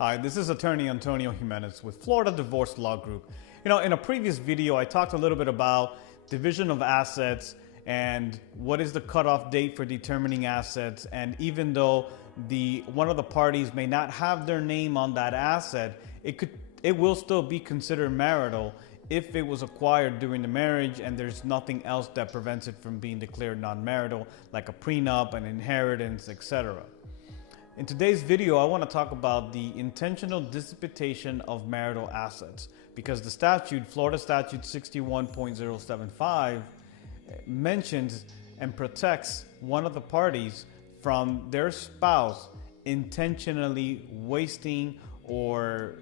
Hi, this is Attorney Antonio Jimenez with Florida Divorce Law Group. In a previous video, I talked a little bit about division of assets and what is the cutoff date for determining assets. And even though one of the parties may not have their name on that asset, it will still be considered marital if it was acquired during the marriage and there's nothing else that prevents it from being declared non-marital, like a prenup, an inheritance, etc. In today's video, I want to talk about the intentional dissipation of marital assets because the statute, Florida Statute 61.075, mentions and protects one of the parties from their spouse intentionally wasting or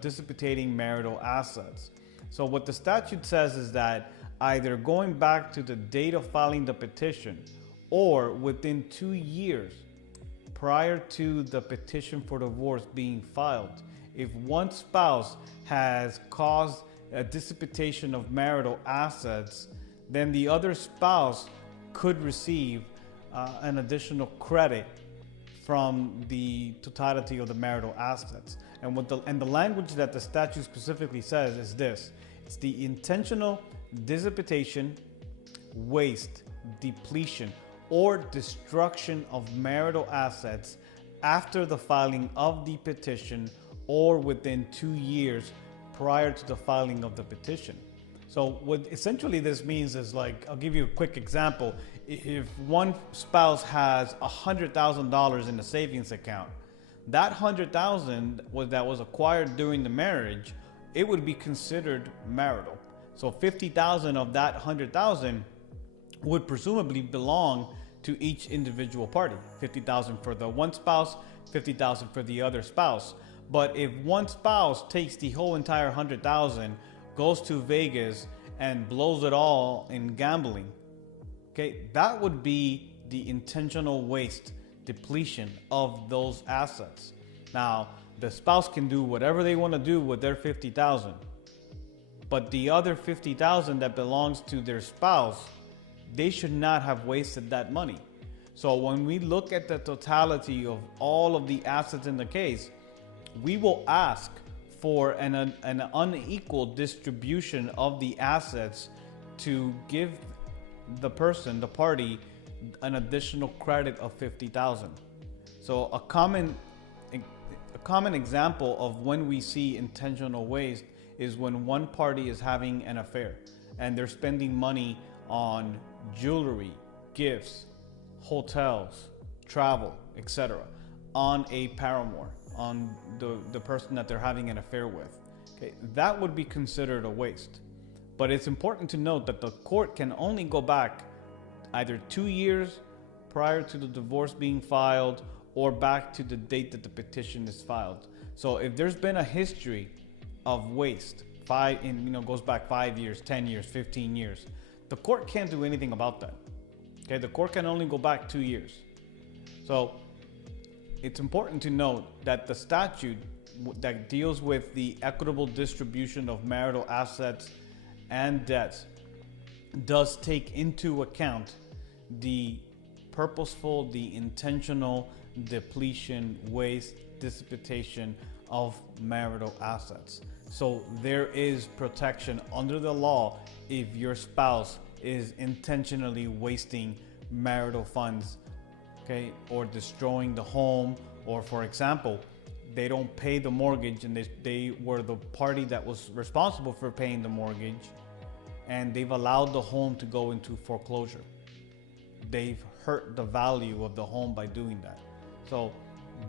dissipating marital assets. So what the statute says is that either going back to the date of filing the petition or within 2 years prior to the petition for divorce being filed, if one spouse has caused a dissipation of marital assets, then the other spouse could receive an additional credit from the totality of the marital assets. And the language that the statute specifically says is this: it's the intentional dissipation, waste, depletion, or destruction of marital assets after the filing of the petition or within 2 years prior to the filing of the petition. So what essentially this means is, like, I'll give you a quick example. If one spouse has $100,000 in a savings account, that $100,000 that was acquired during the marriage, it would be considered marital. So $50,000 of that $100,000 would presumably belong to each individual party. $50,000 for the one spouse, $50,000 for the other spouse. But if one spouse takes the whole entire $100,000, goes to Vegas and blows it all in gambling, okay, that would be the intentional waste, depletion of those assets. Now, the spouse can do whatever they want to do with their $50,000, but the other $50,000 that belongs to their spouse, they should not have wasted that money. So when we look at the totality of all of the assets in the case, we will ask for an unequal distribution of the assets to give the person, the party, an additional credit of $50,000. So a common example of when we see intentional waste is when one party is having an affair and they're spending money on jewelry, gifts, hotels, travel, etc. on a paramour, on the person that they're having an affair with. Okay, that would be considered a waste. But it's important to note that the court can only go back either 2 years prior to the divorce being filed or back to the date that the petition is filed. So if there's been a history of waste, goes back 5 years, 10 years, 15 years, the court can't do anything about that. Okay, the court can only go back 2 years. So it's important to note that the statute that deals with the equitable distribution of marital assets and debts does take into account the purposeful, the intentional depletion, waste, dissipation of marital assets. So there is protection under the law if your spouse is intentionally wasting marital funds, okay, or destroying the home, or for example, they don't pay the mortgage and they were the party that was responsible for paying the mortgage, and they've allowed the home to go into foreclosure. They've hurt the value of the home by doing that. So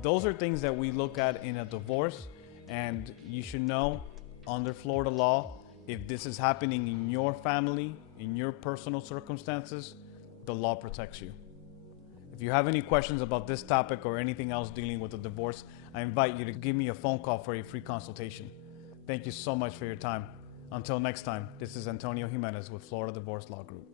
those are things that we look at in a divorce, and you should know under Florida law, if this is happening in your family, in your personal circumstances, the law protects you. If you have any questions about this topic or anything else dealing with a divorce, I invite you to give me a phone call for a free consultation. Thank you so much for your time. Until next time, this is Antonio Jimenez with Florida Divorce Law Group.